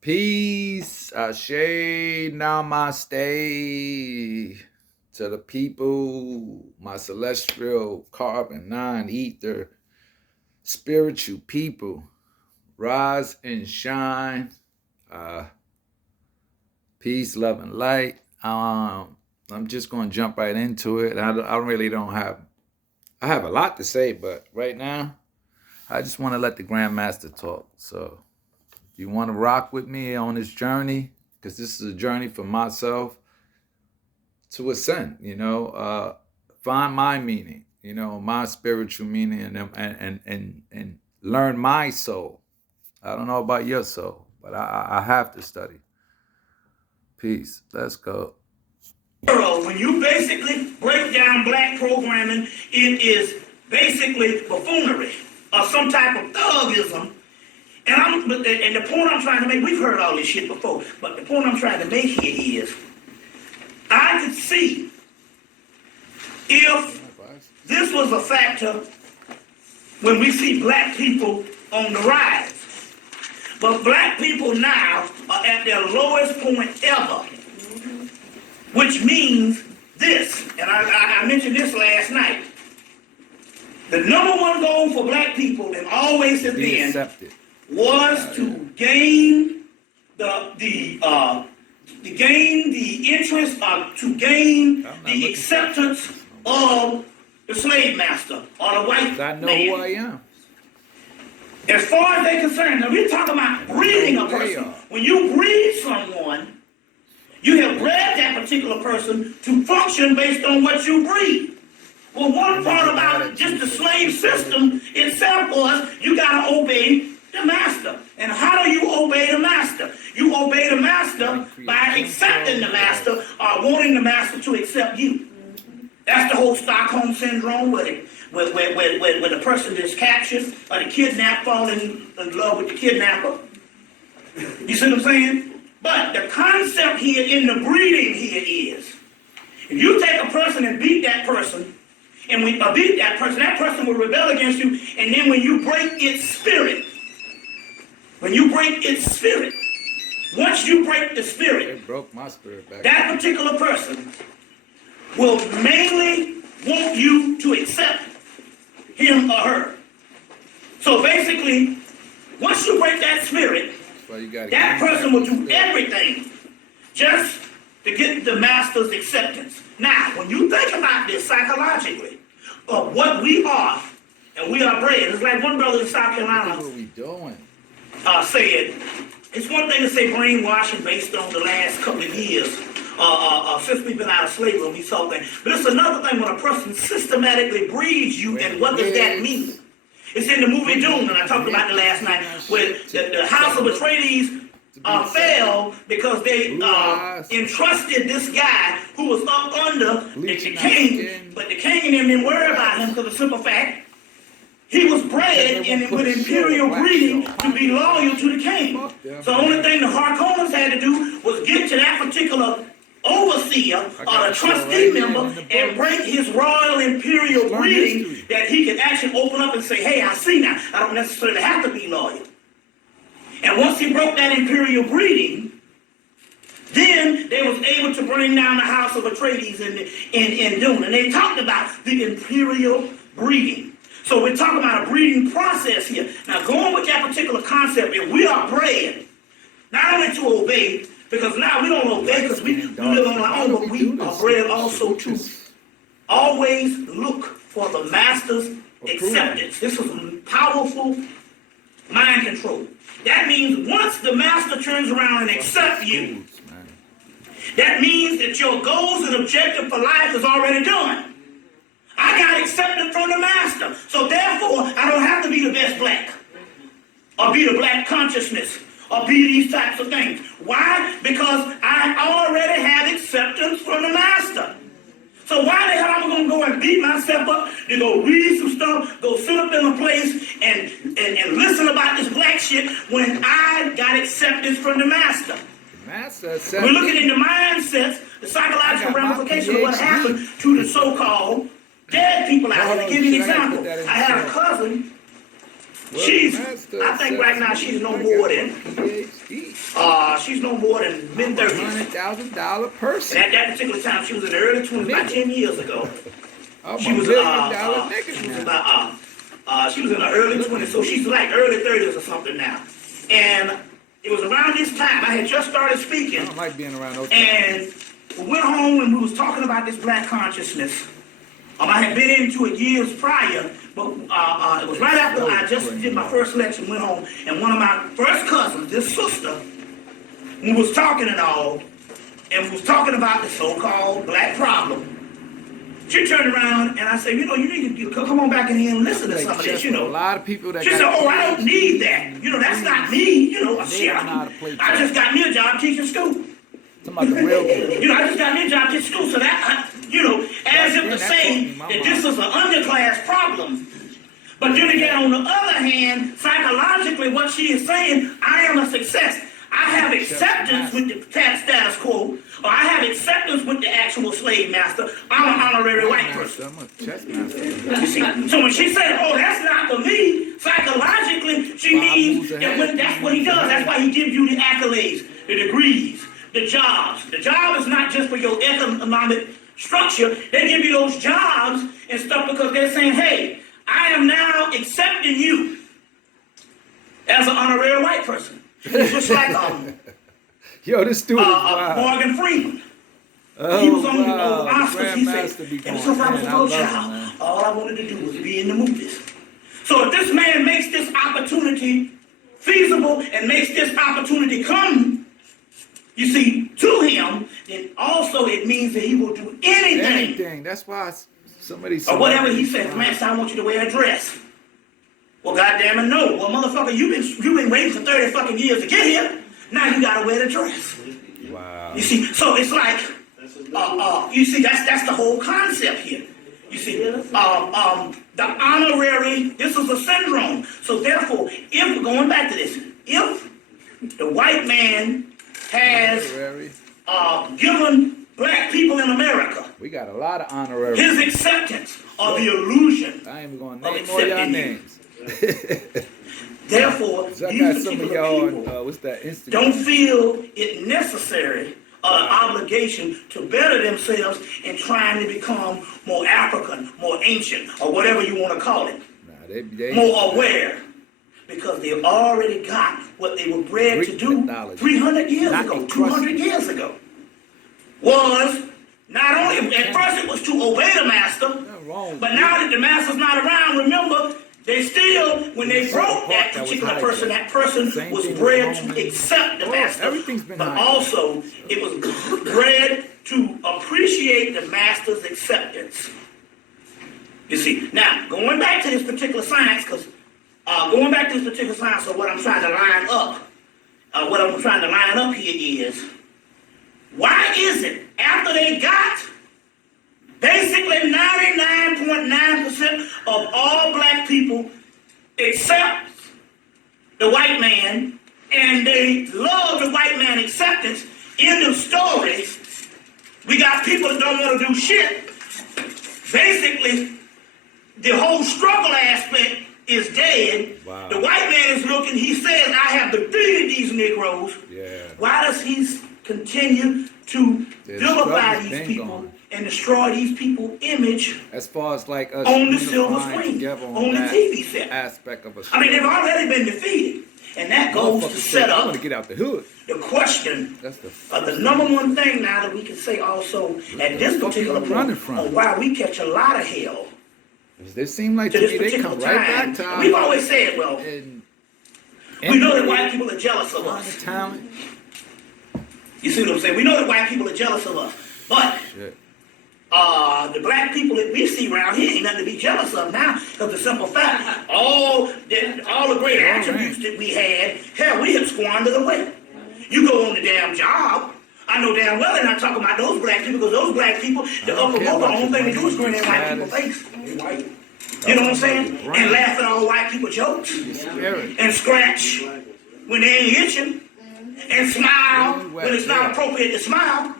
Peace, Ashe, Namaste to the people, my celestial carbon, non-ether, spiritual people. Rise and shine. Peace, love, and light. I'm just going to jump right into it. I really don't have, I have a lot to say, but right now, I just want to let the Grandmaster talk. So, if you want to rock with me on this journey, because this is a journey for myself to ascend, find my meaning, my spiritual meaning, and learn my soul. I don't know about your soul, but I have to study. Peace. Let's go. When you basically break down black programming, it is basically buffoonery or some type of thugism. And the point I'm trying to make, we've heard all this shit before, but the point I'm trying to make here is, I could see if this was a factor when we see black people on the rise. But black people now are at their lowest point ever, which means this, and I mentioned this last night. The number one goal for black people, and always has been, was to gain the interest, to gain the acceptance of the slave master or the white man. I know who I am. As far as they're concerned, now we're talking about breeding a person. When you breed someone, you have bred that particular person to function based on what you breed. Well, one part about just the slave system itself was you got to obey the master. And how do you obey the master? You obey the master by accepting the master or wanting the master to accept you. That's the whole Stockholm syndrome where the person is captured or the kidnapper falls in love with the kidnapper. You see what I'm saying? But the concept here in the breeding here is, if you take a person and beat that person, and when you beat that person will rebel against you, and then when you break its spirit, once you break the spirit, it broke my spirit back. That particular person will mainly want you to accept him or her. So basically, once you break that spirit, that person will do everything just to get the master's acceptance. Now, when you think about this psychologically, of what we are, and we are bred, it's like one brother in South Carolina what are we doing? Said, it's one thing to say brainwashing based on the last couple of years, since we've been out of slavery, we saw things. But it's another thing when a person systematically breeds you, and what does that mean? It's in the movie Doom, and I talked about it last night, where the House of Atreides fell because they entrusted this guy who was up under the king, but the king and them didn't worry about him because of the simple fact he was bred with imperial breeding to be loyal to the king. So the only thing the Harkonnens had to do was get to that particular overseer or the trustee member and break his royal imperial breeding that he could actually open up and say, hey, I see now. I don't necessarily have to be loyal. And once he broke that imperial breeding, then they was able to bring down the House of Atreides in Dune. And they talked about the imperial breeding. So we're talking about a breeding process here. Now going with that particular concept, if we are bred, not only to obey, because now we don't obey because we live on our own, but we are bred also to always look for the master's acceptance. This is powerful mind control. That means once the master turns around and accepts you, that means that your goals and objective for life is already done. I got accepted from the master. So therefore, I don't have to be the best black or be the black consciousness or be these types of things. Why? Because I already have acceptance from the master. So why the hell am I going to go and beat myself up to go read some stuff, go sit up in a place and listen about this black shit when I got acceptance from the master? We're looking into mindsets, the psychological ramifications of what happened to the so-called dead people out there. To give you an example, I had a cousin. I think right now she's no more than She's no more than mid-30s. $100,000 person. And at that particular time, she was in the early 20s, about 10 years ago. She was she was in her early 20s, so she's like early 30s or something now. And it was around this time, I had just started speaking. I don't like being around those And we went home and we was talking about this black consciousness. I had been into it years prior, but it was right after I just did my first lecture and went home. And one of my first cousins, this sister, we was talking and all, and we was talking about the so-called black problem. She turned around and I said, you need to come on back in here and listen to some of this, A lot of people that she said, I don't need that. That's not me. I just got me a job teaching school. Talking about the real people. I just got me a job teaching school. So that, as if to say that this is an underclass problem. But then again, on the other hand, psychologically, what she is saying, I am a success. I have acceptance with the status quo, or I have acceptance with the actual slave master. I'm an honorary white person. I'm a chess master. You see? So when she said, that's not for me, psychologically, she means that when that's what he does. That's why he gives you the accolades, the degrees, the jobs. The job is not just for your economic structure. They give you those jobs and stuff because they're saying, hey, I am now accepting you as an honorary white person. It's just like this dude Morgan Freeman. He was on the Oscars. He said, ever since I was a little child, all I wanted to do was be in the movies. So if this man makes this opportunity feasible and makes this opportunity come, you see, to him, then also it means that he will do anything. That's why somebody or whatever he says, man, I want you to wear a dress. Well, goddamn it, no. Well, motherfucker, you've been waiting for 30 fucking years to get here. Now you gotta wear the dress. Wow. You see, so it's like, you see, that's the whole concept here. You see, the honorary, this is a syndrome. So therefore, if, going back to this, if the white man has given black people in America, we got a lot of honorary. His acceptance or the illusion. I ain't even gonna name all y'all names. Therefore, these particular people what's that Instagram? Don't feel it necessary or obligation to better themselves in trying to become more African, more ancient, or whatever you want to call it. They more aware. Because they've already got what they were bred to do 300 years ago, 200 years ago. Was not only, at first it was to obey the master, but now that the master's not around, remember, they still, when they broke that particular person, that person was bred to accept the master. But also, it was bred to appreciate the master's acceptance. You see, now, going back to this particular science, because so what I'm trying to line up, here is, why is it, after they got basically 99.9% of all black people accept the white man, and they love the white man acceptance, end of story, we got people that don't want to do shit. Basically, the whole struggle aspect is dead. Wow. The white man is looking, he says, I have defeated these Negroes. Yeah. Why does he continue to vilify these people and destroy these people's image as far as like us on the silver screen, on the TV set? Aspect of us. I mean, they've already been defeated. And that goes to set up I want to get out the hood. The question of the number one thing now that we can say also at this particular point on why we catch a lot of hell. They seem like to me they come right back to We've always said, well, we know that white people are jealous of us. Talent. You see what I'm saying? We know that white people are jealous of us. But the black people that we see around here ain't nothing to be jealous of now. Because the simple fact, all the great attributes that we had, hell, we have squandered away. You go on the damn job. I know damn well they're not talking about those black people, because those black people, the upper vote, the only thing they do is grin in white people's face. White. You know what I'm saying? And laugh at all white people jokes. And scratch when they ain't itching. And smile when it's not appropriate to smile.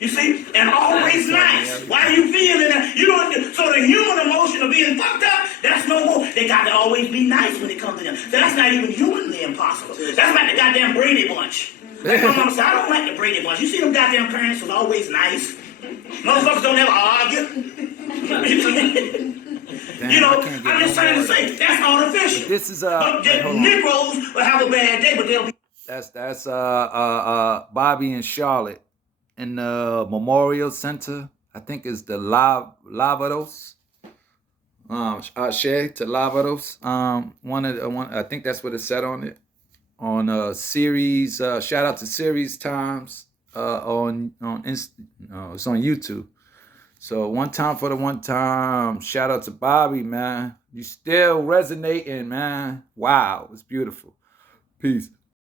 You see? And always nice. Why do you feel that? You know, so the human emotion of being fucked up, that's no more. They got to always be nice when it comes to them. So that's not even humanly impossible. That's like the goddamn Brady Bunch. Like my mama said, I don't like the Brady Bunch. You see them goddamn parents was always nice. Motherfuckers don't ever argue. Damn, You know, I can't get I'm no just trying more to of say that. that's artificial. But this is But wait, hold on. Negroes will have a bad day, but they'll be. That's Bobby and Charlotte in the Memorial Center. I think it's the Lavados. Share to Lavados. One. I think that's what it said on it. On series. Shout out to Series Times. It's on YouTube. So one time for the one time. Shout out to Bobby, man. You still resonating, man. Wow, it's beautiful. Peace.